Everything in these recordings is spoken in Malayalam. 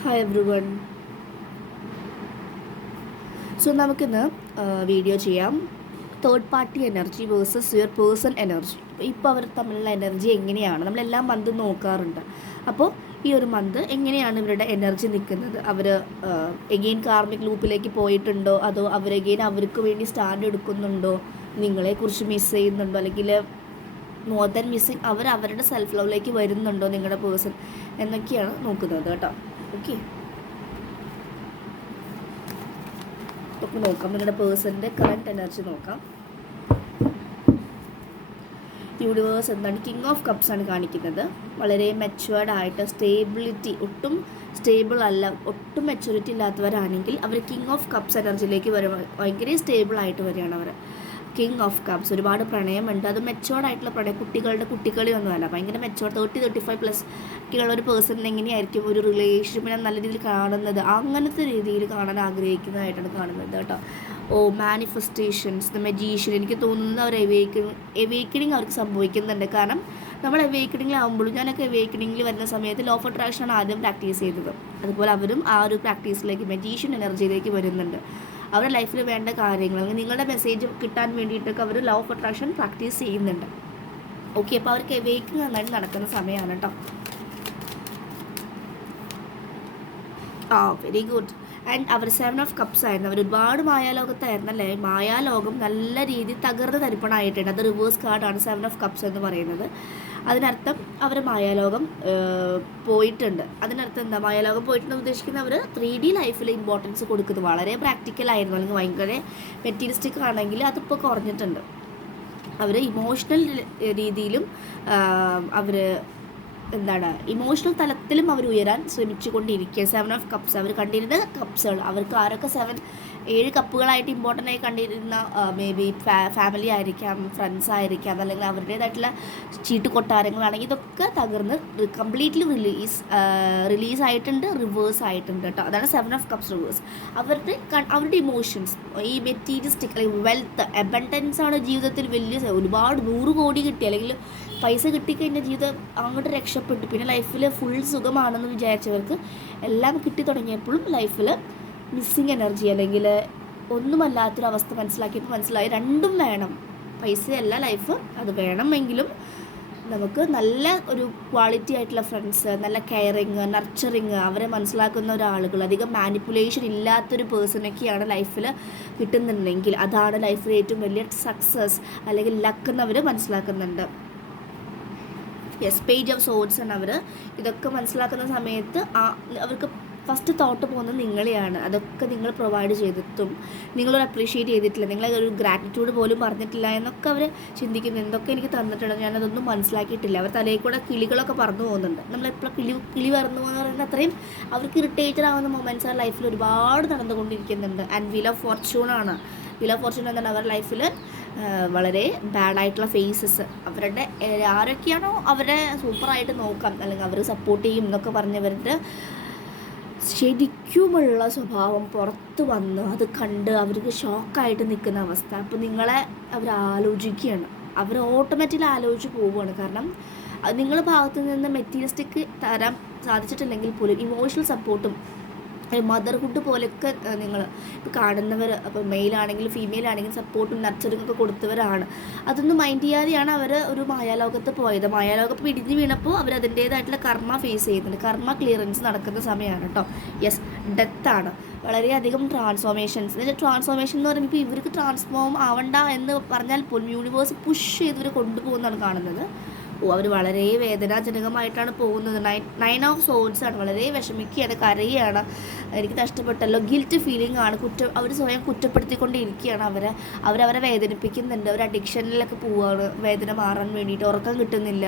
ഹായ് എവ്രി വൺ സോ നമുക്കിന്ന് വീഡിയോ ചെയ്യാം. Third party energy versus your person energy ഇപ്പോൾ അവർ തമ്മിലുള്ള എനർജി എങ്ങനെയാണ്? നമ്മളെല്ലാം മന്ത് നോക്കാറുണ്ട്. അപ്പോൾ ഈ ഒരു മന്ത് എങ്ങനെയാണ് ഇവരുടെ എനർജി നിൽക്കുന്നത്? അവർ എഗെയിൻ കാർമിക് ലൂപ്പിലേക്ക് പോയിട്ടുണ്ടോ? അതോ അവർ എഗെയിൻ അവർക്ക് വേണ്ടി സ്റ്റാൻഡ് എടുക്കുന്നുണ്ടോ? നിങ്ങളെക്കുറിച്ച് മിസ് ചെയ്യുന്നുണ്ടോ? അല്ലെങ്കിൽ മോർ ദാൻ മിസ്സിങ് അവർ അവരുടെ സെൽഫ് ലവിലേക്ക് വരുന്നുണ്ടോ നിങ്ങളുടെ പേഴ്സൺ എന്നൊക്കെയാണ് നോക്കുന്നത് കേട്ടോ. ഓക്കെ. നമുക്ക് നോക്കാം. നിങ്ങളുടെ പേഴ്സണിന്റെ കറണ്ട് എനർജി നോക്കാം. യൂണിവേഴ്സ് എന്താണ്? കിങ് ഓഫ് കപ്സ് ആണ് കാണിക്കുന്നത്. വളരെ മെച്ചുവേർഡ് ആയിട്ട് സ്റ്റേബിലിറ്റി ഒട്ടും സ്റ്റേബിൾ അല്ല ഒട്ടും മെച്യൂരിറ്റി ഇല്ലാത്തവരാണെങ്കിൽ അവർ കിങ് ഓഫ് കപ്സ് എനർജിയിലേക്ക് വരും ഭയങ്കര സ്റ്റേബിൾ ആയിട്ട് വരികയാണ് അവർ. കിങ് ഓഫ് കപ്സ് ഒരുപാട് പ്രണയമുണ്ട്. അത് മെച്ചോർഡ് ആയിട്ടുള്ള പ്രണയം കുട്ടികളുടെ കുട്ടികളി ഒന്നുമല്ല. ഭയങ്കര matured thirty thirty five plus ഒക്കെയുള്ള ഒരു പേഴ്സൺ എങ്ങനെയായിരിക്കും ഒരു റിലേഷൻഷിപ്പിനെ നല്ല രീതിയിൽ കാണുന്നത്? അങ്ങനത്തെ രീതിയിൽ കാണാൻ ആഗ്രഹിക്കുന്നതായിട്ടാണ് കാണുന്നത് കേട്ടോ. ഓ മാനിഫെസ്റ്റേഷൻസ് ദ മെജീഷ്യൻ എനിക്ക് തോന്നുന്നത് അവർ എവേക്കണിങ് എവേക്കണിങ് അവർക്ക് സംഭവിക്കുന്നുണ്ട്. കാരണം നമ്മൾ എവേക്കണിങ്ങിലാവുമ്പോഴും ഞാനൊക്കെ എവേക്കണിങ്ങിൽ വരുന്ന സമയത്ത് ലോ ഓഫ് അട്രാക്ഷനാണ് ആദ്യം പ്രാക്ടീസ് ചെയ്തത്. അതുപോലെ അവരും ആ ഒരു പ്രാക്ടീസിലേക്ക് മെജീഷ്യൻ എനർജിയിലേക്ക് വരുന്നുണ്ട്. അവരുടെ ലൈഫിൽ വേണ്ട കാര്യങ്ങൾ നിങ്ങളുടെ മെസ്സേജ് കിട്ടാൻ വേണ്ടിയിട്ടൊക്കെ അവർ ലോ ഓഫ് അട്രാക്ഷൻ പ്രാക്ടീസ് ചെയ്യുന്നുണ്ട്. ഓക്കെ അപ്പോൾ അവർക്ക് എവേക്കിങ് നന്നായിട്ട് നടക്കുന്ന സമയമാണ് കേട്ടോ ആ വെരി ഗുഡ് ആൻഡ് അവർ സെവൻ ഓഫ് കപ്സ് ആയിരുന്നു. അവർ ഒരുപാട് മായാലോകത്തായിരുന്നു അല്ലേ മായാലോകം നല്ല രീതിയിൽ തകർന്ന് തരിപ്പണായിട്ടുണ്ട്. അത് റിവേഴ്സ് കാർഡാണ് സെവൻ ഓഫ് കപ്സ് എന്ന് പറയുന്നത്. അതിനർത്ഥം അവർ മായാലോകം പോയിട്ടുണ്ട്. അതിനർത്ഥം എന്താ? മായാലോകം പോയിട്ടുണ്ട് ഉദ്ദേശിക്കുന്നത് അവർ ത്രീ ഡി ലൈഫിൽ ഇമ്പോർട്ടൻസ് കൊടുക്കുന്നത് വളരെ പ്രാക്ടിക്കൽ ആയിരുന്നു. അല്ലെങ്കിൽ ഭയങ്കര മെറ്റീരിയലിസ്റ്റിക് ആണെങ്കിൽ അതിപ്പോൾ കുറഞ്ഞിട്ടുണ്ട്. അവർ ഇമോഷണൽ രീതിയിലും അവർ എന്താണ് ഇമോഷണൽ തലത്തിലും അവർ ഉയരാൻ ശ്രമിച്ചുകൊണ്ടിരിക്കുക. സെവൻ ഓഫ് കപ്സ് അവർ കണ്ടിരുന്ന കപ്സുകൾ അവർക്ക് ആരൊക്കെ സെവൻ ഏഴ് കപ്പുകളായിട്ട് ഇമ്പോർട്ടന്റ് ആയി കണ്ടിരുന്ന മേ ബി ഫാമിലി ആയിരിക്കാം ഫ്രണ്ട്സ് ആയിരിക്കാം അല്ലെങ്കിൽ അവരുടേതായിട്ടുള്ള ചീട്ട് കൊട്ടാരങ്ങളാണെങ്കിൽ ഇതൊക്കെ തകർന്ന് കംപ്ലീറ്റ്ലി റിലീസ് റിലീസ് ആയിട്ടുണ്ട് റിവേഴ്സ് ആയിട്ടുണ്ട് കേട്ടോ. അതാണ് സെവൻ ഓഫ് കപ്സ് റിവേഴ്സ് അവരുടെ അവരുടെ ഇമോഷൻസ് ഈ മെറ്റീരിയലിസ്റ്റിക് അല്ലെങ്കിൽ വെൽത്ത് അബണ്ടൻസ് ആണ് ജീവിതത്തിൽ വലിയ ഒരുപാട് നൂറ് കോടി കിട്ടി അല്ലെങ്കിൽ പൈസ കിട്ടിക്കഴിഞ്ഞാൽ ജീവിതം അങ്ങോട്ട് രക്ഷപ്പെട്ടു. പിന്നെ ലൈഫിൽ ഫുൾ സുഖമാണെന്ന് വിചാരിച്ചവർക്ക് എല്ലാം കിട്ടി തുടങ്ങിയപ്പോഴും ലൈഫിൽ മിസ്സിങ് എനർജി അല്ലെങ്കിൽ ഒന്നുമല്ലാത്തൊരവസ്ഥ മനസ്സിലാക്കിയപ്പോൾ മനസ്സിലായി രണ്ടും വേണം. പൈസയല്ല ലൈഫ് അത് വേണമെങ്കിലും നമുക്ക് നല്ല ഒരു ക്വാളിറ്റി ആയിട്ടുള്ള ഫ്രണ്ട്സ് നല്ല കെയറിങ് നർച്ചറിങ് അവരെ മനസ്സിലാക്കുന്ന ഒരാളുകൾ അധികം മാനിപ്പുലേഷൻ ഇല്ലാത്തൊരു പേഴ്സണൊക്കെയാണ് ലൈഫിൽ കിട്ടുന്നുണ്ടെങ്കിൽ അതാണ് ലൈഫിൽ ഏറ്റവും വലിയ സക്സസ് അല്ലെങ്കിൽ ലക്ക് എന്നവർ മനസ്സിലാക്കുന്നുണ്ട്. യെസ് പേജ് ഓഫ് സോഡ്സ് ആണ് അവർ ഇതൊക്കെ മനസ്സിലാക്കുന്ന സമയത്ത് അവർക്ക് ഫസ്റ്റ് തോട്ട് പോകുന്നത് നിങ്ങളെയാണ്. അതൊക്കെ നിങ്ങൾ പ്രൊവൈഡ് ചെയ്തിട്ടും നിങ്ങളൊരു അപ്രീഷിയേറ്റ് ചെയ്തിട്ടില്ല. നിങ്ങളെ ഒരു ഗ്രാറ്റിറ്റ്യൂഡ് പോലും പറഞ്ഞിട്ടില്ല എന്നൊക്കെ അവർ ചിന്തിക്കുന്നു. എന്തൊക്കെ എനിക്ക് തന്നിട്ടുണ്ട് ഞാനതൊന്നും മനസ്സിലാക്കിയിട്ടില്ല. അവർ തലയിൽ കൂടെ കിളികളൊക്കെ പറന്നു പോകുന്നുണ്ട്. നമ്മളെപ്പോഴും കിളി കിളി പറന്നു പോകുന്ന പറയുന്നത് അത്രയും അവർക്ക് ഇറിറ്റേറ്റഡ് ആവുന്ന മൊമെന്റ്സ് ആ ലൈഫിൽ ഒരുപാട് നടന്നുകൊണ്ടിരിക്കുന്നുണ്ട്. ആൻഡ് വീൽ ഓഫ് ഫോർച്യൂൺ ആണ്. വീൽ ഓഫ് ഫോർച്യൂൺ എന്താണ് അവരുടെ ലൈഫിൽ വളരെ ബാഡായിട്ടുള്ള ഫേസസ് അവരുടെ ആരൊക്കെയാണോ അവരെ സൂപ്പറായിട്ട് നോക്കാം അല്ലെങ്കിൽ അവർ സപ്പോർട്ട് ചെയ്യും എന്നൊക്കെ പറഞ്ഞവരുടെ ശരിക്കുമുള്ള സ്വഭാവം പുറത്ത് വന്ന് അത് കണ്ട് അവർക്ക് ഷോക്കായിട്ട് നിൽക്കുന്ന അവസ്ഥ. അപ്പോൾ നിങ്ങളെ അവർ ആലോചിക്കുകയാണ്. അവർ ഓട്ടോമാറ്റിക്കലി ആലോചിച്ച് പോവുകയാണ്. കാരണം നിങ്ങളുടെ ഭാഗത്തു നിന്ന് മെറ്റീരിയലിസ്റ്റിക് തരാൻ സാധിച്ചിട്ടില്ലെങ്കിൽ പോലും ഇമോഷണൽ സപ്പോർട്ടും മദർഹുഡ് പോലെയൊക്കെ നിങ്ങൾ ഇപ്പോൾ കാണുന്നവർ അപ്പോൾ മെയിലാണെങ്കിലും ഫീമെയിൽ ആണെങ്കിലും സപ്പോർട്ടും നർച്ചറിങ് ഒക്കെ കൊടുത്തവരാണ്. അതൊന്നും മൈൻഡ് ചെയ്യാതെയാണ് അവർ ഒരു മായാലോകത്ത് പോയത്. മായാലോകം പിടിഞ്ഞ് വീണപ്പോൾ അവർ അതിന്റേതായിട്ടുള്ള കർമ്മ ഫേസ് ചെയ്യുന്നുണ്ട്. കർമ്മ ക്ലിയറൻസ് നടക്കുന്ന സമയമാണ് കേട്ടോ യെസ് ഡെത്താണ് വളരെയധികം ട്രാൻസ്ഫോർമേഷൻസ് എന്നുവെച്ചാൽ ട്രാൻസ്ഫോർമേഷൻ എന്ന് പറയുമ്പോൾ ഇവർക്ക് ട്രാൻസ്ഫോം ആവണ്ട എന്ന് പറഞ്ഞാൽ പോലും യൂണിവേഴ്സ് പുഷ് ചെയ്ത് ഇവർ കൊണ്ടുപോകുന്നതാണ് കാണുന്നത്. അവർ വളരെ വേദനാജനകമായിട്ടാണ് പോകുന്നത്. നയൻ നയൻ ഓഫ് സോൾസ് ആണ്. വളരെ വിഷമിക്കുകയാണ് കരയുകയാണ്. എനിക്ക് നഷ്ടപ്പെട്ടല്ലോ. ഗിൽറ്റ് ഫീലിംഗ് ആണ്. കുറ്റം അവർ സ്വയം കുറ്റപ്പെടുത്തിക്കൊണ്ടിരിക്കുകയാണ്. അവരെ അവരവരെ വേദനിപ്പിക്കുന്നുണ്ട്. അവർ അഡിക്ഷനിലൊക്കെ പോവുകയാണ് വേദന മാറാൻ വേണ്ടിയിട്ട് ഉറക്കം കിട്ടുന്നില്ല.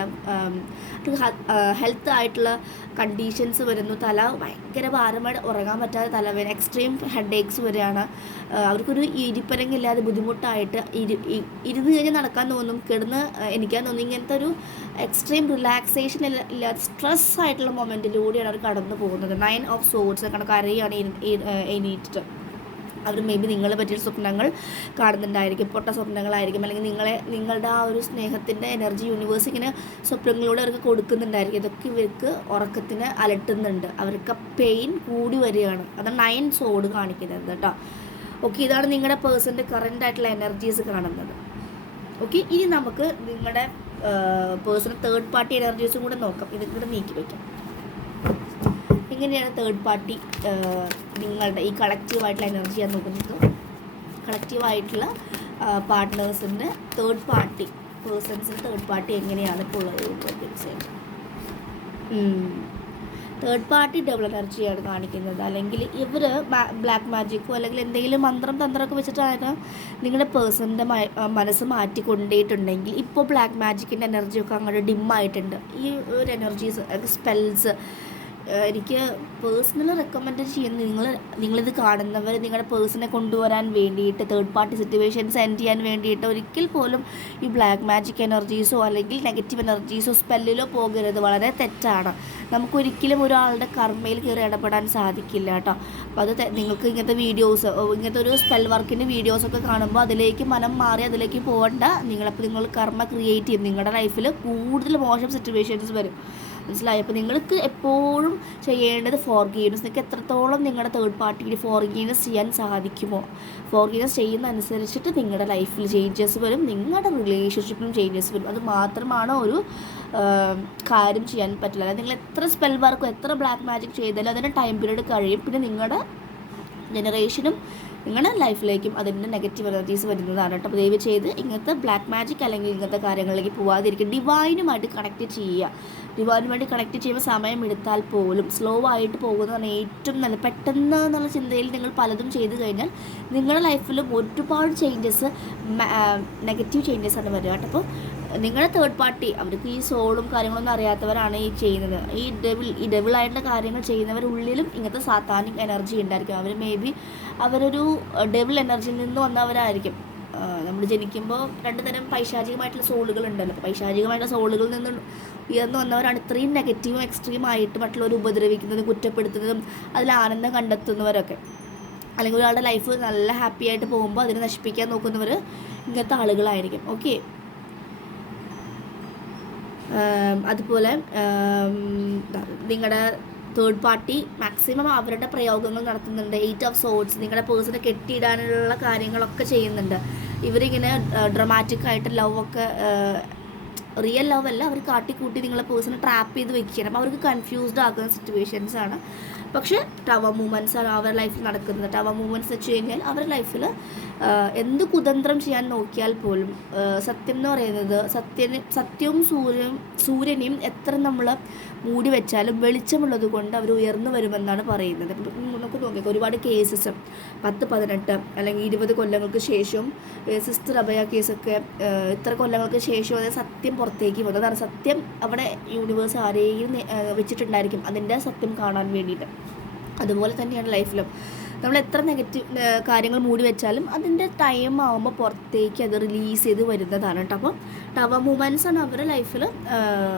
ഹെൽത്ത് ആയിട്ടുള്ള കണ്ടീഷൻസ് വരുന്നു. തല ഭയങ്കര ഭാരമായിട്ട് ഉറങ്ങാൻ പറ്റാതെ തലവേദന എക്സ്ട്രീം ഹെഡ് ഏക്സ് വരെയാണ് അവർക്കൊരു ഇരിപ്പരങ്ങില്ലാതെ ബുദ്ധിമുട്ടായിട്ട് ഇരു ഇരുന്ന് കഴിഞ്ഞാൽ നടക്കാൻ തോന്നും കിടന്ന് എനിക്കാൻ തോന്നും ഇങ്ങനത്തെ ഒരു എക്സ്ട്രീം റിലാക്സേഷൻ ഇല്ലാത്ത സ്ട്രെസ് ആയിട്ടുള്ള മൊമെന്റിലൂടെയാണ് അവർ കടന്നു പോകുന്നത്. നയൻ ഓഫ് സോഡ്സ് കണക്ക് കരയാണ് എണീറ്റിട്ട്. അവർ മേ ബി നിങ്ങളെ പറ്റിയ സ്വപ്നങ്ങൾ കാണുന്നുണ്ടായിരിക്കും പൊട്ട സ്വപ്നങ്ങളായിരിക്കും അല്ലെങ്കിൽ നിങ്ങളെ നിങ്ങളുടെ ആ ഒരു സ്നേഹത്തിന്റെ എനർജി യൂണിവേഴ്സ് ഇങ്ങനെ സ്വപ്നങ്ങളിലൂടെ അവർക്ക് കൊടുക്കുന്നുണ്ടായിരിക്കും. ഇതൊക്കെ ഇവർക്ക് ഉറക്കത്തിന് അലട്ടുന്നുണ്ട്. അവർക്ക് പെയിൻ കൂടി വരികയാണ്. അതാണ് നയൻ സോഡ് കാണിക്കുന്നത് കേട്ടോ. ഓക്കെ ഇതാണ് നിങ്ങളുടെ പേഴ്സന്റെ കറന്റ് ആയിട്ടുള്ള എനർജീസ് കാണുന്നത്. ഓക്കെ ഇനി നമുക്ക് നിങ്ങളുടെ പേഴ്സണൽ തേർഡ് പാർട്ടി എനർജീസും കൂടെ നോക്കാം. ഇതും കൂടെ നീക്കി വയ്ക്കാം എങ്ങനെയാണ് തേർഡ് പാർട്ടി നിങ്ങളുടെ ഈ കളക്റ്റീവായിട്ടുള്ള എനർജിയാണ് നോക്കുന്നത്. കളക്റ്റീവായിട്ടുള്ള പാർട്ട്നേഴ്സിന്റെ തേർഡ് പാർട്ടി പേഴ്സൺസിന്റെ തേർഡ് പാർട്ടി എങ്ങനെയാണ് ഇപ്പോൾ ഉള്ളത് തേർഡ് പാർട്ടി ഡബിൾ എനർജിയാണ് കാണിക്കുന്നത്. അല്ലെങ്കിൽ ഇവർ ബ്ലാക്ക് മാജിക്കോ അല്ലെങ്കിൽ എന്തെങ്കിലും മന്ത്രം തന്ത്രമൊക്കെ വെച്ചിട്ടാണ് നിങ്ങളുടെ പേഴ്സണിന്റെ മനസ്സ് മാറ്റിക്കൊണ്ടേയിട്ടുണ്ടെങ്കിൽ ഇപ്പോൾ ബ്ലാക്ക് മാജിക്കിന്റെ എനർജിയൊക്കെ അങ്ങോട്ട് ഡിമ്മായിട്ടുണ്ട് ഈ ഒരു എനർജീസ് സ്പെൽസ് എനിക്ക് പേഴ്സണലി റെക്കമെൻഡ് ചെയ്യുന്നത് നിങ്ങൾ നിങ്ങളിത് കാണുന്നവർ നിങ്ങളുടെ പേഴ്സണെ കൊണ്ടുവരാൻ വേണ്ടിയിട്ട് തേർഡ് പാർട്ടി സിറ്റുവേഷൻസ് എൻഡ് ചെയ്യാൻ വേണ്ടിയിട്ട് ഒരിക്കൽ പോലും ഈ ബ്ലാക്ക് മാജിക് എനർജീസോ അല്ലെങ്കിൽ നെഗറ്റീവ് എനർജീസോ സ്പെല്ലിലോ പോകരുത്. വളരെ തെറ്റാണ്. നമുക്കൊരിക്കലും ഒരാളുടെ കർമ്മയിൽ കയറി ഇടപെടാൻ സാധിക്കില്ല കേട്ടോ. അപ്പോൾ അത് നിങ്ങൾക്ക് ഇങ്ങനത്തെ വീഡിയോസ് ഇങ്ങനത്തെ ഒരു സ്പെൽ വർക്കിന്റെ വീഡിയോസൊക്കെ കാണുമ്പോൾ അതിലേക്ക് മനം മാറി അതിലേക്ക് പോകണ്ട. നിങ്ങളപ്പോൾ നിങ്ങൾ കർമ്മ ക്രിയേറ്റ് ചെയ്യും. നിങ്ങളുടെ ലൈഫിൽ കൂടുതൽ മോശം സിറ്റുവേഷൻസ് വരും. മനസ്സിലായി? അപ്പോൾ നിങ്ങൾക്ക് എപ്പോഴും ചെയ്യേണ്ടത് ഫോർഗീവ്നെസ് നിങ്ങൾക്ക് എത്രത്തോളം നിങ്ങളുടെ തേർഡ് പാർട്ടിയിൽ ഫോർഗീവ്നെസ് ചെയ്യാൻ സാധിക്കുമോ? ഫോർഗീവ്നെസ് ചെയ്യുന്ന അനുസരിച്ചിട്ട് നിങ്ങളുടെ ലൈഫിൽ ചേഞ്ചസ് വരും. നിങ്ങളുടെ റിലേഷൻഷിപ്പിലും ചേഞ്ചസ് വരും. അത് മാത്രമാണ് ഒരു കാര്യം ചെയ്യാൻ പറ്റില്ല. നിങ്ങൾ എത്ര സ്പെൽ വർക്കും എത്ര ബ്ലാക്ക് മാജിക് ചെയ്താലും അതിന്റെ ടൈം പീരീഡ് കഴിയും. പിന്നെ നിങ്ങളുടെ ജനറേഷനും നിങ്ങളുടെ ലൈഫിലേക്കും അതിന്റെ നെഗറ്റീവ് എനർജീസ് വരുന്നതാണ് കേട്ടോ. അപ്പോൾ ദയവ് ചെയ്ത് ഇങ്ങനത്തെ ബ്ലാക്ക് മാജിക് അല്ലെങ്കിൽ ഇങ്ങനത്തെ കാര്യങ്ങളിലേക്ക് പോവാതിരിക്കും ഡിവൈനുമായിട്ട് കണക്ട് ചെയ്യുക. ഡിവൈനുമായിട്ട് കണക്ട് ചെയ്യുമ്പോൾ സമയം എടുത്താൽ പോലും സ്ലോ ആയിട്ട് പോകുന്നതാണ് ഏറ്റവും നല്ല പെട്ടെന്ന് എന്നുള്ള ചിന്തയിൽ നിങ്ങൾ പലതും ചെയ്തു കഴിഞ്ഞാൽ നിങ്ങളുടെ ലൈഫിലും ഒരുപാട് ചേഞ്ചസ് നെഗറ്റീവ് ചേഞ്ചസ് ആണ് വരിക കേട്ടോ. അപ്പോൾ നിങ്ങളുടെ തേർഡ് പാർട്ടി അവർക്ക് ഈ സോളും കാര്യങ്ങളൊന്നും അറിയാത്തവരാണ് ഈ ചെയ്യുന്നത്. ഈ ഡെവിൾ ഈ ഡെവിളായിട്ടുള്ള കാര്യങ്ങൾ ചെയ്യുന്നവരുള്ളിലും ഇങ്ങനത്തെ സാത്താനിക് എനർജി ഉണ്ടായിരിക്കും. അവർ മേ ബി അവരൊരു ഡെവിൾ എനർജിയിൽ നിന്ന് വന്നവരായിരിക്കും. നമ്മൾ ജനിക്കുമ്പോൾ രണ്ട് തരം പൈശാചികമായിട്ടുള്ള സോളുകൾ ഉണ്ടല്ലോ. അപ്പോൾ പൈശാചികമായിട്ടുള്ള സോളുകളിൽ നിന്ന് ഉയർന്നു വന്നവരാണ് ഇത്രയും നെഗറ്റീവും എക്സ്ട്രീം ആയിട്ട് മറ്റുള്ളവർ ഉപദ്രവിക്കുന്നതും കുറ്റപ്പെടുത്തുന്നതും അതിൽ ആനന്ദം കണ്ടെത്തുന്നവരൊക്കെ. അല്ലെങ്കിൽ ഒരാളുടെ ലൈഫ് നല്ല ഹാപ്പി ആയിട്ട് പോകുമ്പോൾ അതിനെ നശിപ്പിക്കാൻ നോക്കുന്നവർ ഇങ്ങനത്തെ ആളുകളായിരിക്കും. ഓക്കെ അതുപോലെ നിങ്ങളുടെ തേർഡ് പാർട്ടി മാക്സിമം അവരുടെ പ്രയോഗങ്ങൾ നടത്തുന്നുണ്ട്. എയ്റ്റ് ഓഫ് സോഡ്സ് നിങ്ങളുടെ പേഴ്സണെ കെട്ടിയിടാനുള്ള കാര്യങ്ങളൊക്കെ ചെയ്യുന്നുണ്ട്. ഇവരിങ്ങനെ ഡ്രമാറ്റിക് ആയിട്ട് ലവ് ഒക്കെ റിയൽ ലവ് അല്ല അവർ കാട്ടിക്കൂട്ടി നിങ്ങളെ പേഴ്സണെ ട്രാപ്പ് ചെയ്ത് വെക്കുകയാണ്. അപ്പോൾ അവർക്ക് കൺഫ്യൂസ്ഡ് ആകുന്ന സിറ്റുവേഷൻസ് ആണ്. പക്ഷേ ടവർ മൂവ്മെന്റ്സ് ആണ് അവരുടെ ലൈഫിൽ നടക്കുന്നത്. ടവർ മൂവ്മെന്റ്സ് വെച്ച് കഴിഞ്ഞാൽ അവരുടെ ലൈഫിൽ എന്ത് കുതന്ത്രം ചെയ്യാൻ നോക്കിയാൽ പോലും സത്യം എന്ന് പറയുന്നത് സത്യന് സത്യവും സൂര്യനും സൂര്യനെയും എത്ര നമ്മൾ മൂടി വെച്ചാലും വെളിച്ചമുള്ളത് കൊണ്ട് അവർ ഉയർന്നു വരുമെന്നാണ് പറയുന്നത്. നമുക്ക് നോക്കിയാൽ ഒരുപാട് കേസസ് പത്ത് പതിനെട്ട് അല്ലെങ്കിൽ ഇരുപത് കൊല്ലങ്ങൾക്ക് ശേഷവും സിസ്റ്റർ അഭയ കേസൊക്കെ ഇത്ര കൊല്ലങ്ങൾക്ക് ശേഷവും അത് സത്യം പുറത്തേക്ക് വന്നു. അതാണ് സത്യം അവിടെ യൂണിവേഴ്സ് ആരെയും വെച്ചിട്ടുണ്ടായിരിക്കും. അതിന്റെ സത്യം കാണാൻ വേണ്ടിയിട്ട്. അതുപോലെ തന്നെയാണ് ലൈഫിലും. നമ്മൾ എത്ര നെഗറ്റീവ് കാര്യങ്ങൾ മൂടി വെച്ചാലും അതിന്റെ ടൈം ആകുമ്പോൾ പുറത്തേക്ക് അത് റിലീസ് ചെയ്ത് വരുന്നതാണ് കേട്ടോ അപ്പം ടവർ മൂവ്മെന്റ്സ് ആണ് അവരുടെ ലൈഫിൽ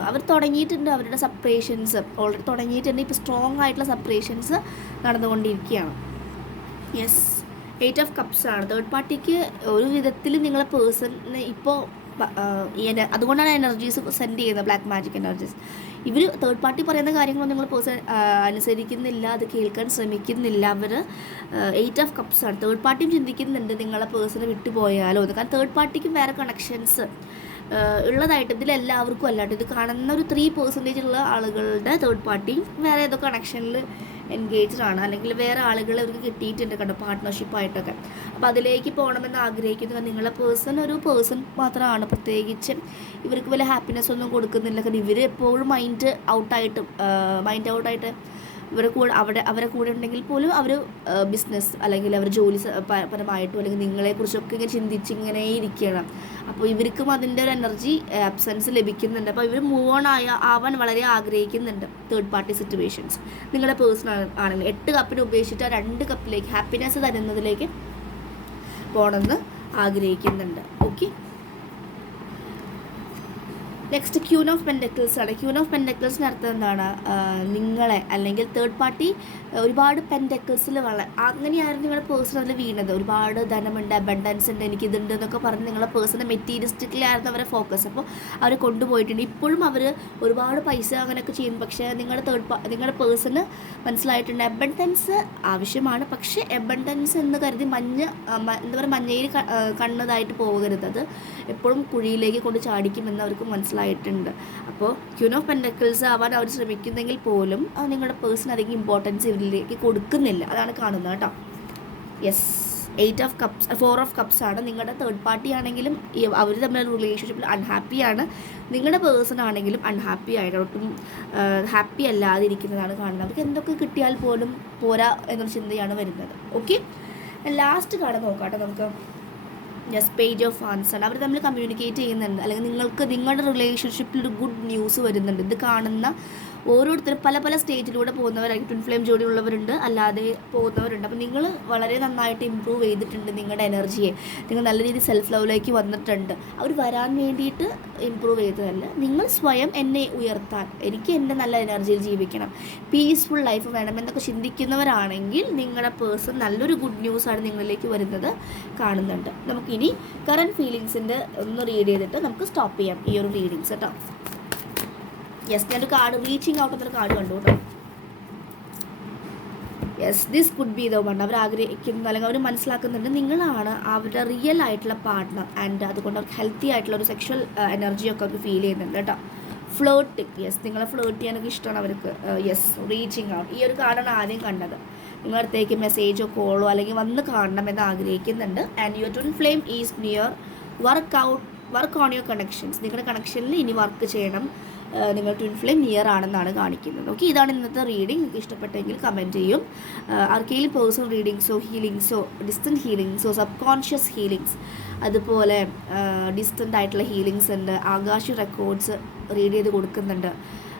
അവർ തുടങ്ങിയിട്ടുണ്ട് അവരുടെ സെപ്പറേഷൻസ് ഓൾറെഡി തുടങ്ങിയിട്ടുണ്ട് ഇപ്പോൾ സ്ട്രോങ് ആയിട്ടുള്ള സപ്പറേഷൻസ് നടന്നുകൊണ്ടിരിക്കുകയാണ്. യെസ് എയ്റ്റ് ഓഫ് കപ്സ് ആണ്. തേർഡ് പാർട്ടിക്ക് ഒരു വിധത്തിൽ നിങ്ങളെ പേഴ്സണിനെ ഇപ്പോൾ അതുകൊണ്ടാണ് എനർജീസ് സെൻഡ് ചെയ്യുന്നത് ബ്ലാക്ക് മാജിക് എനർജീസ് ഇവർ തേർഡ് പാർട്ടി പറയുന്ന കാര്യങ്ങളൊന്നും നിങ്ങൾ പേഴ്സൺ അനുസരിക്കുന്നില്ല അത് കേൾക്കാൻ ശ്രമിക്കുന്നില്ല. അവർ എയ്റ്റ് ഓഫ് കപ്സ് ആണ്. തേർഡ് പാർട്ടിയും ചിന്തിക്കുന്നുണ്ട് നിങ്ങളെ പേഴ്സണെ വിട്ടുപോയാലോ എന്ന്. കാരണം തേർഡ് പാർട്ടിക്കും വേറെ കണക്ഷൻസ് ഉള്ളതായിട്ട് ഇതിൽ എല്ലാവർക്കും അല്ലാണ്ട് ഇത് കാണുന്ന ഒരു ത്രീ പെർസെന്റേജ് ഉള്ള ആളുകളുടെ തേർഡ് പാർട്ടി വേറെ ഏതോ കണക്ഷനിൽ എൻഗേജ്ഡ് ആണ്. അല്ലെങ്കിൽ വേറെ ആളുകൾ അവർക്ക് കിട്ടിയിട്ടുണ്ട് കണ്ടോ പാർട്ട്ണർഷിപ്പ് ആയിട്ടൊക്കെ. അപ്പോൾ അതിലേക്ക് പോകണമെന്ന് ആഗ്രഹിക്കുന്നത് നിങ്ങളെ പേഴ്സൺ ഒരു പേഴ്സൺ മാത്രമാണ്. പ്രത്യേകിച്ച് ഇവർക്ക് വലിയ ഹാപ്പിനെസ് ഒന്നും കൊടുക്കുന്നില്ല. കാരണം ഇവർ എപ്പോഴും മൈൻഡ് ഔട്ടായിട്ട് മൈൻഡ് ഔട്ടായിട്ട് ഇവരെ കൂടെ അവിടെ അവരെ കൂടെ ഉണ്ടെങ്കിൽ പോലും അവർ ബിസിനസ് അല്ലെങ്കിൽ അവർ ജോലി പരമായിട്ടും അല്ലെങ്കിൽ നിങ്ങളെക്കുറിച്ചൊക്കെ ഇങ്ങനെ ചിന്തിച്ച് ഇങ്ങനെ ഇരിക്കണം. അപ്പോൾ ഇവർക്കും അതിന്റെ ഒരു എനർജി ആബ്സെൻസ് ലഭിക്കുന്നുണ്ട്. അപ്പോൾ ഇവർ മൂവ് ഓൺ ആയ ആവാൻ വളരെ ആഗ്രഹിക്കുന്നുണ്ട് തേർഡ് പാർട്ടി സിറ്റുവേഷൻസ് നിങ്ങളുടെ പേഴ്സണൽ ആണെങ്കിൽ എട്ട് കപ്പിന് ഉപേക്ഷിച്ചിട്ട് ആ രണ്ട് കപ്പിലേക്ക് ഹാപ്പിനെസ് തരുന്നതിലേക്ക് പോകണമെന്ന് ആഗ്രഹിക്കുന്നുണ്ട്. Okay next queen of pentacles ആണ്. ക്യൂൻ ഓഫ് പെൻഡക്കിൾസിന് അർത്ഥം എന്താണ്? നിങ്ങളെ അല്ലെങ്കിൽ തേർഡ് പാർട്ടി ഒരുപാട് പെൻഡക്കിൾസിൽ വള അങ്ങനെയായിരുന്നു നിങ്ങളുടെ പേഴ്സൺ അതിൽ വീണത്. ഒരുപാട് ധനമുണ്ട് അബണ്ടൻസ് ഉണ്ട് എനിക്ക് ഇതുണ്ട് എന്നൊക്കെ പറഞ്ഞ് നിങ്ങളുടെ പേഴ്സണൽ മെറ്റീരിയലിസ്റ്റിക്കലായിരുന്നു അവരെ ഫോക്കസ് അപ്പോൾ അവർ കൊണ്ടുപോയിട്ടുണ്ട്. ഇപ്പോഴും അവർ ഒരുപാട് പൈസ അങ്ങനെയൊക്കെ ചെയ്യുന്നു പക്ഷേ നിങ്ങളുടെ തേർഡ് പാ നിങ്ങളുടെ പേഴ്സണൽ മനസ്സിലായിട്ടുണ്ട് അബണ്ടൻസ് ആവശ്യമാണ്. പക്ഷേ എബണ്ടൻസ് എന്ന് കരുതി മഞ്ഞ എന്താ പറയുക മഞ്ഞയിൽ കണ്ണതായിട്ട് പോകരുത്. അത് എപ്പോഴും കുഴിയിലേക്ക് കൊണ്ട് ചാടിക്കുമെന്ന് അവർക്ക് മനസ്സിലായിട്ടുണ്ട് അപ്പോൾ ക്യൂൻ ഓഫ് പെൻഡക്കിൾസ് ആവാൻ അവർ ശ്രമിക്കുന്നെങ്കിൽ പോലും അത് നിങ്ങളുടെ പേഴ്സൺ അധികം ഇമ്പോർട്ടൻസ് ഇവരിലേക്ക് കൊടുക്കുന്നില്ല. അതാണ് കാണുന്നത് കേട്ടോ. Yes eight of cups four of cups ആണ്. നിങ്ങളുടെ തേർഡ് പാർട്ടി ആണെങ്കിലും അവർ തമ്മിലുള്ള റിലേഷൻഷിപ്പിൽ അൺഹാപ്പിയാണ് നിങ്ങളുടെ പേഴ്സൺ ആണെങ്കിലും അൺഹാപ്പി ആയിട്ട് ഒട്ടും ഹാപ്പി അല്ലാതെ ഇരിക്കുന്നതാണ് കാണുന്നത്. അവർക്ക് എന്തൊക്കെ കിട്ടിയാൽ പോലും പോരാ എന്നൊരു ചിന്തയാണ് വരുന്നത്. ഓക്കെ ലാസ്റ്റ് കാർഡ് നോക്കാം കേട്ടോ നമുക്ക്. യെസ് പേജ് ഓഫ് ആൻസർ അവർ തമ്മിൽ കമ്മ്യൂണിക്കേറ്റ് ചെയ്യുന്നുണ്ട്. അല്ലെങ്കിൽ നിങ്ങൾക്ക് നിങ്ങളുടെ റിലേഷൻഷിപ്പിൽ ഒരു ഗുഡ് ന്യൂസ് വരുന്നുണ്ട്. ഇത് കാണുന്ന ഓരോരുത്തരും പല പല സ്റ്റേജിലൂടെ പോകുന്നവരായിരിക്കും. ട്വിൻ ഫ്ലെയിം ജോഡിയുള്ളവരുണ്ട് അല്ലാതെ പോകുന്നവരുണ്ട്. അപ്പോൾ നിങ്ങൾ വളരെ നന്നായിട്ട് ഇമ്പ്രൂവ് ചെയ്തിട്ടുണ്ട് നിങ്ങളുടെ എനർജിയെ നിങ്ങൾ നല്ല രീതിയിൽ സെൽഫ് ലവിലേക്ക് വന്നിട്ടുണ്ട്. അവർ വരാൻ വേണ്ടിയിട്ട് ഇമ്പ്രൂവ് ചെയ്തതല്ല. നിങ്ങൾ സ്വയം എന്നെ ഉയർത്താൻ എനിക്ക് എന്റെ നല്ല എനർജിയിൽ ജീവിക്കണം. പീസ്ഫുൾ ലൈഫ് വേണം എന്നൊക്കെ ചിന്തിക്കുന്നവരാണെങ്കിൽ നിങ്ങളുടെ പേഴ്സൺ നല്ലൊരു ഗുഡ് ന്യൂസാണ് നിങ്ങളിലേക്ക് വരുന്നത് കാണുന്നുണ്ട്. നമുക്കിനി കറണ്ട് ഫീലിങ്സിന്റെ ഒന്ന് റീഡ് ചെയ്തിട്ട് നമുക്ക് സ്റ്റോപ്പ് ചെയ്യാം ഈ ഒരു റീഡിങ്സ് കേട്ടോ യെസ് ഞാനൊരു കാർഡ് റീച്ചിങ് ഔട്ട് എന്നൊരു കാർഡ് കണ്ടു കേട്ടോ. Yes this could be the one അവർ ആഗ്രഹിക്കുന്നു അല്ലെങ്കിൽ അവർ മനസ്സിലാക്കുന്നുണ്ട് നിങ്ങളാണ് അവരുടെ റിയൽ ആയിട്ടുള്ള പാർട്ട്ണർ ആൻഡ് അതുകൊണ്ട് അവർക്ക് ഹെൽത്തി ആയിട്ടുള്ള ഒരു സെക്ഷൽ എനർജിയൊക്കെ അവർക്ക് ഫീൽ ചെയ്യുന്നുണ്ട് കേട്ടോ. ഫ്ലോട്ടിങ് യെസ് നിങ്ങളെ ഫ്ലോട്ട് ചെയ്യാനൊക്കെ ഇഷ്ടമാണ് അവർക്ക്. യെസ് റീച്ചിങ് ഔട്ട് ഈ ഒരു കാർഡാണ് ആദ്യം കണ്ടത്. നിങ്ങളടുത്തേക്ക് മെസ്സേജോ കോളോ അല്ലെങ്കിൽ വന്ന് കാണണമെന്ന് ആഗ്രഹിക്കുന്നുണ്ട്. And your twin flame is near work out work on your connections നിങ്ങളുടെ കണക്ഷനിൽ ഇനി വർക്ക് ചെയ്യണം. നിങ്ങൾ ട്വിൻ ഫ്ലെയിം നിയർ ആണെന്നാണ് കാണിക്കുന്നത്. ഓക്കെ ഇതാണ് ഇന്നത്തെ റീഡിംഗ് നിങ്ങൾക്ക് ഇഷ്ടപ്പെട്ടെങ്കിൽ കമന്റ് ചെയ്യും. ആർക്കെങ്കിലും പേഴ്സണൽ റീഡിങ്സോ ഹീലിങ്സോ ഡിസ്റ്റന്റ് ഹീലിങ്സോ സബ് കോൺഷ്യസ് ഹീലിങ്സ് അതുപോലെ ഡിസ്റ്റന്റ് ആയിട്ടുള്ള ഹീലിങ്സ് ഉണ്ട് ആകാശ റെക്കോർഡ്സ് റീഡ് ചെയ്ത് കൊടുക്കുന്നുണ്ട്.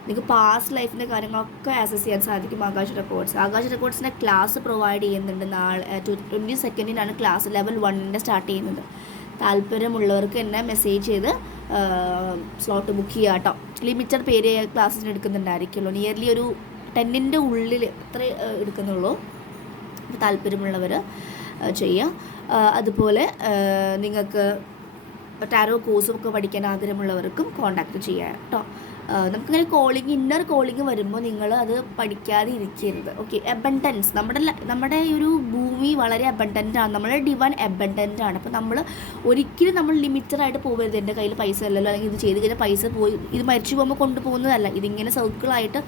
നിങ്ങൾക്ക് പാസ്റ്റ് ലൈഫിന്റെ കാര്യങ്ങളൊക്കെ ആക്സസ് ചെയ്യാൻ സാധിക്കും ആകാശ റെക്കോർഡ്സ് ആകാശ റെക്കോർഡ്സിന്റെ ക്ലാസ് പ്രൊവൈഡ് ചെയ്യുന്നുണ്ട് നാളെ ട്വന്റി സെക്കൻഡിനാണ് ക്ലാസ് ലെവൽ വണ്ണിന്റെ സ്റ്റാർട്ട് ചെയ്യുന്നത്. താല്പര്യമുള്ളവർക്ക് എന്നെ മെസ്സേജ് ചെയ്ത് സ്ലോട്ട് ബുക്ക് ചെയ്യുക കേട്ടോ. ലിമിറ്റഡ് പേര് ക്ലാസ്സിന് എടുക്കുന്നുണ്ടായിരിക്കുമല്ലോ. നിയർലി ഒരു ടെന്നിന്റെ ഉള്ളിൽ അത്ര എടുക്കുന്നുള്ളൂ. താല്പര്യമുള്ളവർ ചെയ്യുക. അതുപോലെ നിങ്ങൾക്ക് ടാരോ കോഴ്സും ഒക്കെ പഠിക്കാൻ ആഗ്രഹമുള്ളവർക്കും കോണ്ടാക്ട് ചെയ്യാം കേട്ടോ. നമുക്കിങ്ങനെ കോളിങ് ഇന്നർ കോളിങ് വരുമ്പോൾ നിങ്ങൾ അത് പഠിക്കാതെ ഇരിക്കരുത്. ഓക്കെ അബണ്ടൻസ് നമ്മുടെ നമ്മുടെ ഈ ഒരു ഭൂമി വളരെ അബണ്ടന്റ് ആണ്. നമ്മുടെ ഡിവൈൻ അബണ്ടന്റ് ആണ്. അപ്പോൾ നമ്മൾ ഒരിക്കലും നമ്മൾ ലിമിറ്റഡ് ആയിട്ട് പോകരുത് എന്റെ കയ്യിൽ പൈസ ഇല്ലല്ലോ അല്ലെങ്കിൽ ഇത് ചെയ്ത് കഴിഞ്ഞാൽ പൈസ പോയി ഇത് മരിച്ചു പോകുമ്പോൾ കൊണ്ടുപോകുന്നതല്ല. ഇതിങ്ങനെ സർക്കിളായിട്ട്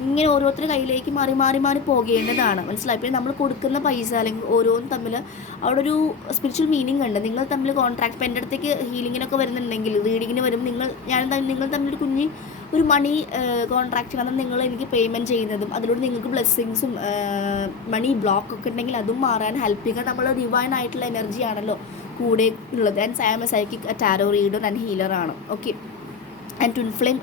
ഇങ്ങനെ ഓരോരുത്തരുടെ കയ്യിലേക്ക് മാറി മാറി മാറി പോകേണ്ടതാണ്. മനസ്സിലായി? പിന്നെ നമ്മൾ കൊടുക്കുന്ന പൈസ അല്ലെങ്കിൽ ഓരോന്നും തമ്മിൽ അവിടെ ഒരു സ്പിരിച്വൽ മീനിങ് ഉണ്ട്. നിങ്ങൾ തമ്മിൽ കോൺട്രാക്ട് ഇപ്പം എന്റെ അടുത്തേക്ക് ഹീലിങ്ങിനൊക്കെ വരുന്നുണ്ടെങ്കിൽ റീഡിങ്ങിന് വരും നിങ്ങൾ ഞാൻ നിങ്ങൾ തമ്മിൽ ഒരു കുഞ്ഞ് ഒരു മണി കോൺട്രാക്റ്റ് കാരണം നിങ്ങൾ എനിക്ക് പേയ്മെന്റ് ചെയ്യുന്നതും. അതിലൂടെ നിങ്ങൾക്ക് ബ്ലെസ്സിങ്സും മണി ബ്ലോക്ക് ഒക്കെ ഉണ്ടെങ്കിൽ അതും മാറാൻ ഹെൽപ്പ് ചെയ്യുക. നമ്മൾ ഡിവൈൻ ആയിട്ടുള്ള എനർജി ആണല്ലോ കൂടെ ഉള്ളത്. And some psychic tarot reader and healer ആണ്. ഓക്കെ ആൻഡ് ട്വിൻ ഫ്ലെയിം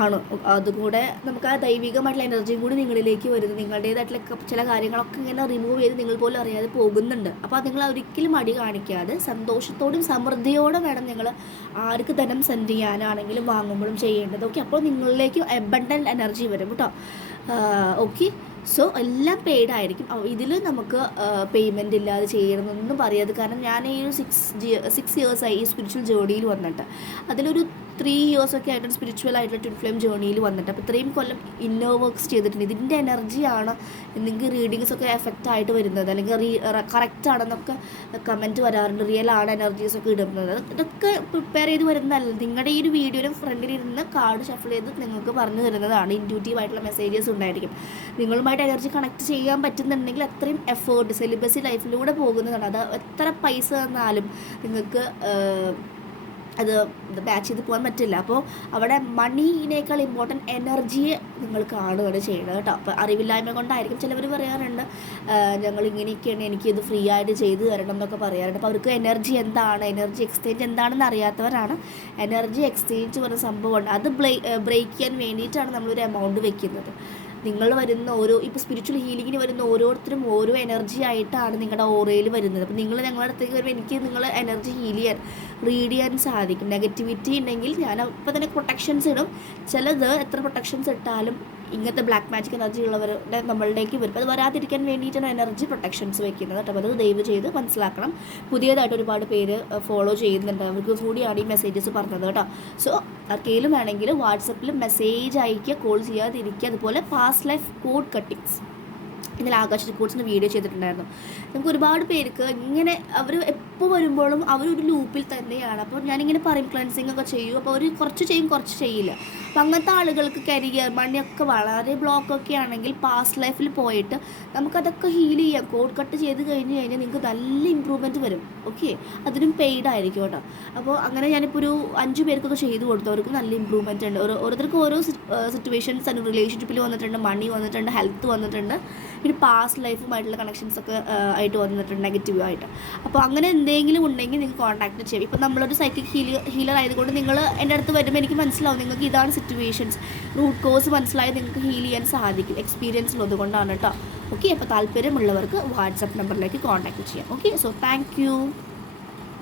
ആണ്. അതുകൂടെ നമുക്ക് ആ ദൈവികമായിട്ടുള്ള എനർജിയും കൂടി നിങ്ങളിലേക്ക് വരുന്നു. നിങ്ങളുടേതായിട്ടുള്ള ചില കാര്യങ്ങളൊക്കെ ഇങ്ങനെ റിമൂവ് ചെയ്ത് നിങ്ങൾ പോലും അറിയാതെ പോകുന്നുണ്ട്. അപ്പോൾ അത് നിങ്ങൾ ഒരിക്കലും മടി കാണിക്കാതെ സന്തോഷത്തോടും സമൃദ്ധിയോടെ വേണം നിങ്ങൾ ആർക്ക് ധനം സെൻഡ് ചെയ്യാനാണെങ്കിലും വാങ്ങുമ്പോഴും ചെയ്യേണ്ടത്. ഓക്കെ അപ്പോൾ നിങ്ങളിലേക്ക് എബണ്ടന്റ് എനർജി വരും കേട്ടോ. ഓക്കെ സോ എല്ലാം പെയ്ഡ് ആയിരിക്കും. ഇതിൽ നമുക്ക് പേയ്മെന്റ് ഇല്ലാതെ ചെയ്യണമെന്നൊന്നും പറയാതെ. കാരണം ഞാൻ ഈ ഒരു സിക്സ് സിക്സ് ഇയേഴ്സായി ഈ സ്പിരിച്വൽ ജേർണിയിൽ വന്നിട്ട്. അതിലൊരു ത്രീ ഇയേഴ്സൊക്കെ ആയിട്ട് സ്പിരിച്വൽ ആയിട്ടുള്ള ട്വിൻ ഫ്ലെയിം ജേർണിയിൽ വന്നിട്ട്. അപ്പോൾ ഇത്രയും കൊല്ലം ഇന്നർ വർക്ക്സ് ചെയ്തിട്ടുണ്ട്. ഇതിന്റെ എനർജിയാണ് നിങ്ങൾക്ക് റീഡിങ്സ് ഒക്കെ എഫക്റ്റ് ആയിട്ട് വരുന്നത്. അല്ലെങ്കിൽ റീ കറക്റ്റ് ആണെന്നൊക്കെ കമന്റ് വരാറുണ്ട്. റിയൽ ആണ് എനർജീസ് ഒക്കെ ഇടുന്നത്. ഇതൊക്കെ പ്രിപ്പയർ ചെയ്ത് വരുന്നതല്ല. നിങ്ങളുടെ ഈ ഒരു വീഡിയോയിലും ഫ്രണ്ടിലിരുന്ന് കാർഡ് ഷഫിൾ ചെയ്ത് നിങ്ങൾക്ക് പറഞ്ഞു തരുന്നതാണ്. ഇന്റ്യൂട്ടീവ് ആയിട്ടുള്ള മെസ്സേജസ് ഉണ്ടായിരിക്കും. നിങ്ങളുമായിട്ട് എനർജി കണക്ട് ചെയ്യാൻ പറ്റുന്നുണ്ടെങ്കിൽ അത്രയും എഫേർട്ട് സെലിബസി ലൈഫിലൂടെ പോകുന്നതാണ്. അത് എത്ര പൈസ തന്നാലും നിങ്ങൾക്ക് ഏഹ്, അത് ബാച്ച് ചെയ്ത് പോകാൻ പറ്റില്ല. അപ്പോൾ അവിടെ മണീനേക്കാൾ ഇമ്പോർട്ടന്റ് എനർജിയെ നിങ്ങൾ കാണുകയാണ് ചെയ്യുന്നത് കേട്ടോ. അപ്പോൾ അറിവില്ലായ്മ കൊണ്ടായിരിക്കും ചിലവർ പറയാറുണ്ട് "ആഹ് ഞങ്ങൾ ഇങ്ങനെയൊക്കെയാണ് എനിക്കിത് ഫ്രീ ആയിട്ട് ചെയ്തു തരണം എന്നൊക്കെ പറയാറുണ്ട്. അപ്പോൾ അവർക്ക് എനർജി എന്താണ്? എനർജി എക്സ്ചേഞ്ച് എന്താണെന്ന് അറിയാത്തവരാണ്. എനർജി എക്സ്ചേഞ്ച് പറഞ്ഞ സംഭവമുണ്ട് അത് ബ്രേക്ക് ചെയ്യാൻ വേണ്ടിയിട്ടാണ് നമ്മളൊരു എമൗണ്ട് വെക്കുന്നത്. നിങ്ങൾ വരുന്ന ഓരോ ഇപ്പോൾ സ്പിരിച്വൽ ഹീലിങ്ങിന് വരുന്ന ഓരോരുത്തരും ഓരോ എനർജി ആയിട്ടാണ് നിങ്ങളുടെ ഓറയിൽ വരുന്നത്. അപ്പോൾ നിങ്ങൾ ഞങ്ങളുടെ അടുത്തേക്ക് വരുമ്പോൾ എനിക്ക് നിങ്ങൾ എനർജി ഹീൽ ചെയ്യാൻ റീഡ് ചെയ്യാൻ സാധിക്കും. നെഗറ്റിവിറ്റി ഉണ്ടെങ്കിൽ ഞാൻ അപ്പോൾ തന്നെ പ്രൊട്ടക്ഷൻസ് ഇടും. ചിലത് എത്ര പ്രൊട്ടക്ഷൻസ് ഇട്ടാലും ഇങ്ങനത്തെ ബ്ലാക്ക് മാജിക് എനർജി ഉള്ളവരുടെ നമ്മളിലേക്ക് വരും. അത് വരാതിരിക്കാൻ വേണ്ടിയിട്ടാണ് എനർജി പ്രൊട്ടക്ഷൻസ് വെക്കുന്നത് കേട്ടോ. അപ്പോൾ അത് ദയവ് ചെയ്ത് മനസ്സിലാക്കണം. പുതിയതായിട്ട് ഒരുപാട് പേര് ഫോളോ ചെയ്യുന്നുണ്ട്. അവർക്ക് കൂടിയാണ് ഈ മെസ്സേജസ് പറഞ്ഞത് കേട്ടോ. സോ ആർക്കെങ്കിലും വേണമെങ്കിൽ വാട്സപ്പിൽ മെസ്സേജ് അയക്കുക കോൾ ചെയ്യാതിരിക്കുക. അതുപോലെ പാസ്റ്റ് ലൈഫ് കോഡ് കട്ടിങ്സ് ഇന്നലെ ആകാശ റിപ്പോർട്ട്സിന്റെ വീഡിയോ ചെയ്തിട്ടുണ്ടായിരുന്നു. നമുക്ക് ഒരുപാട് പേർക്ക് ഇങ്ങനെ അവർ എപ്പോൾ വരുമ്പോഴും അവരൊരു ലൂപ്പിൽ തന്നെയാണ്. അപ്പോൾ ഞാനിങ്ങനെ പറയും ക്ലൻസിങ് ഒക്കെ ചെയ്യും. അപ്പോൾ അവർ കുറച്ച് ചെയ്യും കുറച്ച് ചെയ്യില്ല. അപ്പം അങ്ങനത്തെ ആളുകൾക്ക് കരിയർ മണിയൊക്കെ വളരെ ബ്ലോക്കൊക്കെ ആണെങ്കിൽ പാസ്റ്റ് ലൈഫിൽ പോയിട്ട് നമുക്കതൊക്കെ ഹീൽ ചെയ്യാം. കോഡ് കട്ട് ചെയ്ത് കഴിഞ്ഞ് കഴിഞ്ഞാൽ നിങ്ങൾക്ക് നല്ല ഇമ്പ്രൂവ്മെന്റ് വരും. ഓക്കെ അതിനും പെയ്ഡ് ആയിരിക്കും കേട്ടോ. അപ്പോൾ അങ്ങനെ ഞാനിപ്പോൾ ഒരു അഞ്ച് പേർക്കൊക്കെ ചെയ്ത് കൊടുത്തു. അവർക്ക് നല്ല ഇമ്പ്രൂവ്മെന്റ് ഉണ്ട്. ഓരോ ഓരോരുത്തർക്ക് ഓരോ സിറ്റുവേഷൻസ് ആണ് റിലേഷൻഷിപ്പിൽ വന്നിട്ടുണ്ട്. മണി വന്നിട്ടുണ്ട് ഹെൽത്ത് വന്നിട്ടുണ്ട്. പിന്നെ പാസ്റ്റ് ലൈഫുമായിട്ടുള്ള കണക്ഷൻസ് ഒക്കെ ആയിട്ട് വന്നിട്ടുണ്ട് നെഗറ്റീവായിട്ട് അപ്പോൾ അങ്ങനെ എന്തെങ്കിലും ഉണ്ടെങ്കിൽ നിങ്ങൾക്ക് കോൺടാക്ട് ചെയ്യാം. ഇപ്പോൾ നമ്മളൊരു സൈക്കിക് ഹീലർ ഹീലർ ആയതുകൊണ്ട് നിങ്ങൾ എന്റെ അടുത്ത് വരുമ്പോൾ എനിക്ക് മനസ്സിലാവും. നിങ്ങൾക്ക് ഇതാണ് സിറ്റുവേഷൻസ് റൂട്ട് കോസ് മനസ്സിലായി നിങ്ങൾക്ക് ഹീൽ ചെയ്യാൻ സാധിക്കും. എക്സ്പീരിയൻസ് ഉള്ളത് കൊണ്ടാണ് കേട്ടോ ഓക്കെ അപ്പോൾ താല്പര്യമുള്ളവർക്ക് വാട്സപ്പ് നമ്പറിലേക്ക് കോൺടാക്റ്റ് ചെയ്യാം. Okay so thank